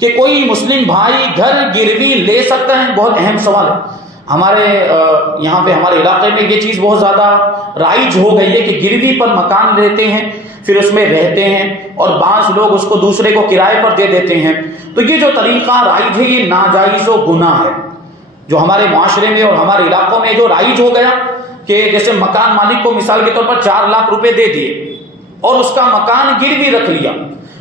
کہ کوئی مسلم بھائی گھر گروی لے سکتا ہے؟ بہت اہم سوال ہے. ہمارے یہاں پہ ہمارے علاقے میں یہ چیز بہت زیادہ رائج ہو گئی ہے کہ گروی پر مکان لیتے ہیں، پھر اس میں رہتے ہیں، اور بعض لوگ اس کو دوسرے کو کرائے پر دے دیتے ہیں. تو یہ جو طریقہ رائج ہے یہ ناجائز و گناہ ہے، جو ہمارے معاشرے میں اور ہمارے علاقوں میں جو رائج ہو گیا کہ جیسے مکان مالک کو مثال کے طور پر 4 لاکھ روپے دے دیے اور اس کا مکان گروی رکھ لیا.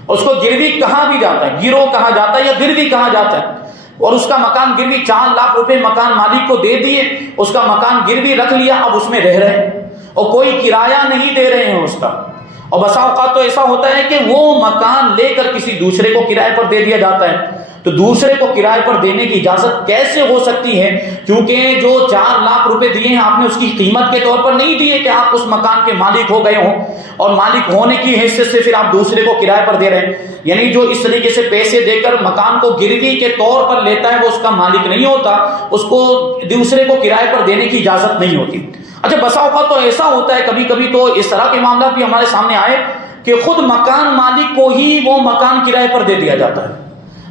اس کو گروی کہا بھی جاتا ہے، گروہ کہا جاتا ہے یا گروی کہا جاتا ہے، اور اس کا مکان گروی 4 لاکھ روپے مکان مالک کو دے دیے، اس کا مکان گروی رکھ لیا، اب اس میں رہ رہے ہیں اور کوئی کرایہ نہیں دے رہے ہیں اس کا. اور بسا اوقات تو ایسا ہوتا ہے کہ وہ مکان لے کر کسی دوسرے کو کرائے پر دے دیا جاتا ہے. تو دوسرے کو کرائے پر دینے کی اجازت کیسے ہو سکتی ہے؟ کیونکہ جو 4 لاکھ روپے دیے ہیں آپ نے اس کی قیمت کے طور پر نہیں دیے کہ آپ اس مکان کے مالک ہو گئے ہوں، اور مالک ہونے کی حیثیت سے پھر آپ دوسرے کو کرائے پر دے رہے ہیں. یعنی جو اس طریقے سے پیسے دے کر مکان کو گروی کے طور پر لیتا ہے وہ اس کا مالک نہیں ہوتا، اس کو دوسرے کو کرائے پر دینے کی اجازت نہیں ہوتی. اچھا بسا اوقات تو ایسا ہوتا ہے کبھی کبھی تو اس طرح کے معاملات بھی ہمارے سامنے آئے کہ خود مکان مالک کو ہی وہ مکان کرائے پر دے دیا جاتا ہے.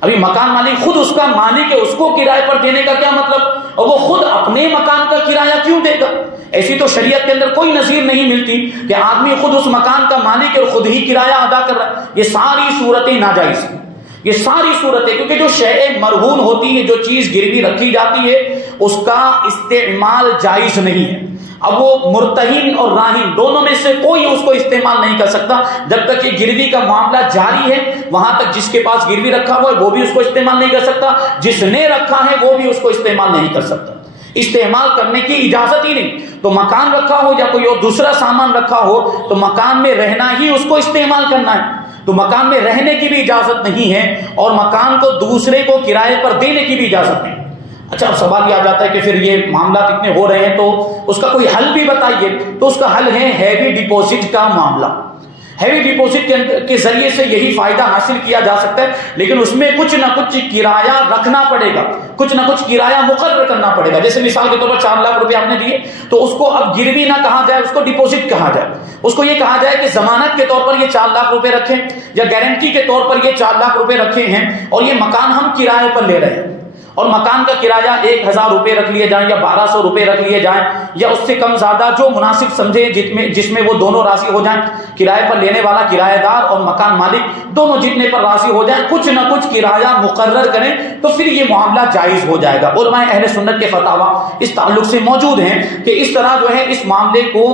ابھی مکان مالک خود اس کا مالک ہے، اس کو کرائے پر دینے کا کیا مطلب؟ اور وہ خود اپنے مکان کا کرایہ کیوں دے گا؟ ایسی تو شریعت کے اندر کوئی نظیر نہیں ملتی کہ آدمی خود اس مکان کا مالک ہے اور خود ہی کرایہ ادا کر رہا ہے. یہ ساری صورتیں ناجائز ہیں، یہ ساری صورتیں، کیونکہ جو شے مرہون ہوتی ہے، جو چیز گروی رکھی جاتی ہے، اس کا استعمال جائز نہیں ہے. اب وہ مرتہن اور راہن دونوں میں سے کوئی اس کو استعمال نہیں کر سکتا جب تک یہ گروی کا معاملہ جاری ہے. وہاں تک جس کے پاس گروی رکھا ہوا ہے وہ بھی اس کو استعمال نہیں کر سکتا، جس نے رکھا ہے وہ بھی اس کو استعمال نہیں کر سکتا. استعمال کرنے کی اجازت ہی نہیں. تو مکان رکھا ہو یا کوئی اور دوسرا سامان رکھا ہو تو مکان میں رہنا ہی اس کو استعمال کرنا ہے. تو مکان میں رہنے کی بھی اجازت نہیں ہے اور مکان کو دوسرے کو کرائے پر دینے کی بھی اجازت نہیں. اچھا اب سوال یہ آ جاتا ہے کہ پھر یہ معاملات اتنے ہو رہے ہیں تو اس کا کوئی حل بھی بتائیے. تو اس کا حل ہے ہیوی ڈپوزٹ کا معاملہ. ہیوی ڈپوزٹ کے ذریعے سے یہی فائدہ حاصل کیا جا سکتا ہے، لیکن اس میں کچھ نہ کچھ کرایہ رکھنا پڑے گا، کچھ نہ کچھ کرایہ مقرر کرنا پڑے گا. جیسے مثال کے طور پر 4 لاکھ روپے آپ نے دیے تو اس کو اب گروی نہ کہا جائے، اس کو ڈپوزٹ کہا جائے. اس کو یہ کہا جائے کہ ضمانت کے طور پر یہ 4 لاکھ روپے رکھیں یا گارنٹی کے طور پر یہ 4 لاکھ روپے رکھے ہیں اور یہ مکان ہم کرائے پر لے رہے ہیں، اور مکان کا کرایہ 1000 روپے رکھ لیے جائیں یا 1200 روپے رکھ لیے جائیں یا اس سے کم زیادہ جو مناسب سمجھے، جس میں وہ دونوں راضی ہو جائیں. کرایہ پر لینے والا کرایہ دار اور مکان مالک دونوں جتنے پر راضی ہو جائیں، کچھ نہ کچھ کرایہ مقرر کریں تو پھر یہ معاملہ جائز ہو جائے گا. علماء اہل سنت کے فتاوی اس تعلق سے موجود ہیں کہ اس طرح جو ہے اس معاملے کو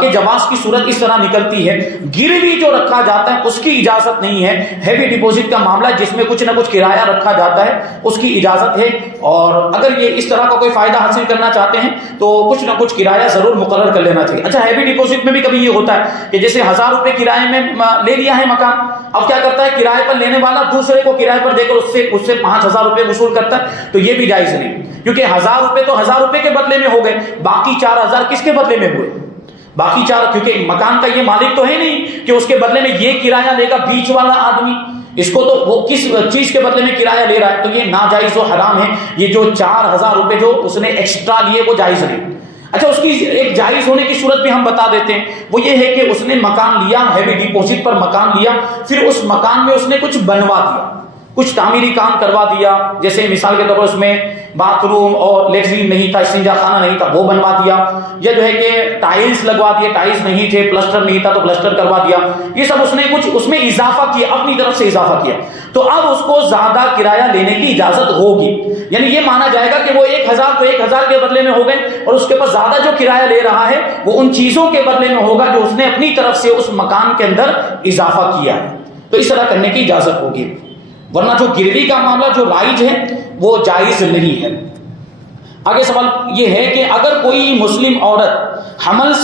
کہ جواز کی صورت اس طرح نکلتی ہے. گروی جو رکھا جاتا ہے اس کی اجازت نہیں ہے. ہیوی ڈپوزٹ کا معاملہ جس میں کچھ نہ کچھ کرایہ رکھا جاتا ہے اس کی اجازت ہے. اور اگر یہ اس طرح کا کوئی فائدہ حاصل کرنا چاہتے ہیں تو کچھ نہ کچھ کرایہ ضرور مقرر کر لینا چاہیے. اچھا ہیوی ڈپوزٹ میں بھی کبھی یہ ہوتا ہے کہ جیسے 1000 روپے کرائے میں لے لیا ہے مکان، اب کیا کرتا ہے کرائے پر لینے والا دوسرے کو کرائے پر دے کر اس سے 5000 روپے وصول کرتا ہے. تو یہ بھی جائز نہیں، کیونکہ 1000 روپے تو 1000 روپے کے بدلے میں ہو گئے، باقی 4000 کس کے بدلے میں ہوئے؟ باقی 4، کیونکہ مکان کا یہ مالک تو ہے نہیں کہ اس کے بدلے میں یہ کرایہ لے گا بیچ والا آدمی. اس کو تو وہ کس چیز کے بدلے میں کرایہ لے رہا ہے. تو یہ ناجائز و حرام ہے. یہ جو 4000 روپے جو اس نے ایکسٹرا لیے وہ جائز نہیں. اچھا اس کی ایک جائز ہونے کی صورت بھی ہم بتا دیتے ہیں، وہ یہ ہے کہ اس نے مکان لیا، ہیوی ڈپوزٹ پر مکان لیا، پھر اس مکان میں اس نے کچھ بنوا دیا، کچھ تعمیری کام کروا دیا. جیسے مثال کے طور پر اس میں باتھ روم اور لیٹرین نہیں تھا، استنجا خانہ نہیں تھا، وہ بنوا دیا. یا جو ہے کہ ٹائلز لگوا دیے، ٹائلز نہیں تھے، پلسٹر نہیں تھا تو پلسٹر کروا دیا. یہ سب اس نے کچھ اس میں اضافہ کیا، اپنی طرف سے اضافہ کیا. تو اب اس کو زیادہ کرایہ لینے کی اجازت ہوگی. یعنی یہ مانا جائے گا کہ وہ 1000 تو 1000 کے بدلے میں ہو گئے اور اس کے پاس زیادہ جو کرایہ لے رہا ہے وہ ان چیزوں کے بدلے میں ہوگا جو اس نے اپنی طرف سے اس مکان کے اندر اضافہ کیا ہے. تو اس طرح کرنے کی اجازت ہوگی. ورنہ جو گروی کا معاملہ جو رائج ہے وہ جائز نہیں ہے. آگے سوال یہ ہے کہ اگر کوئی مسلم عورت حمل سے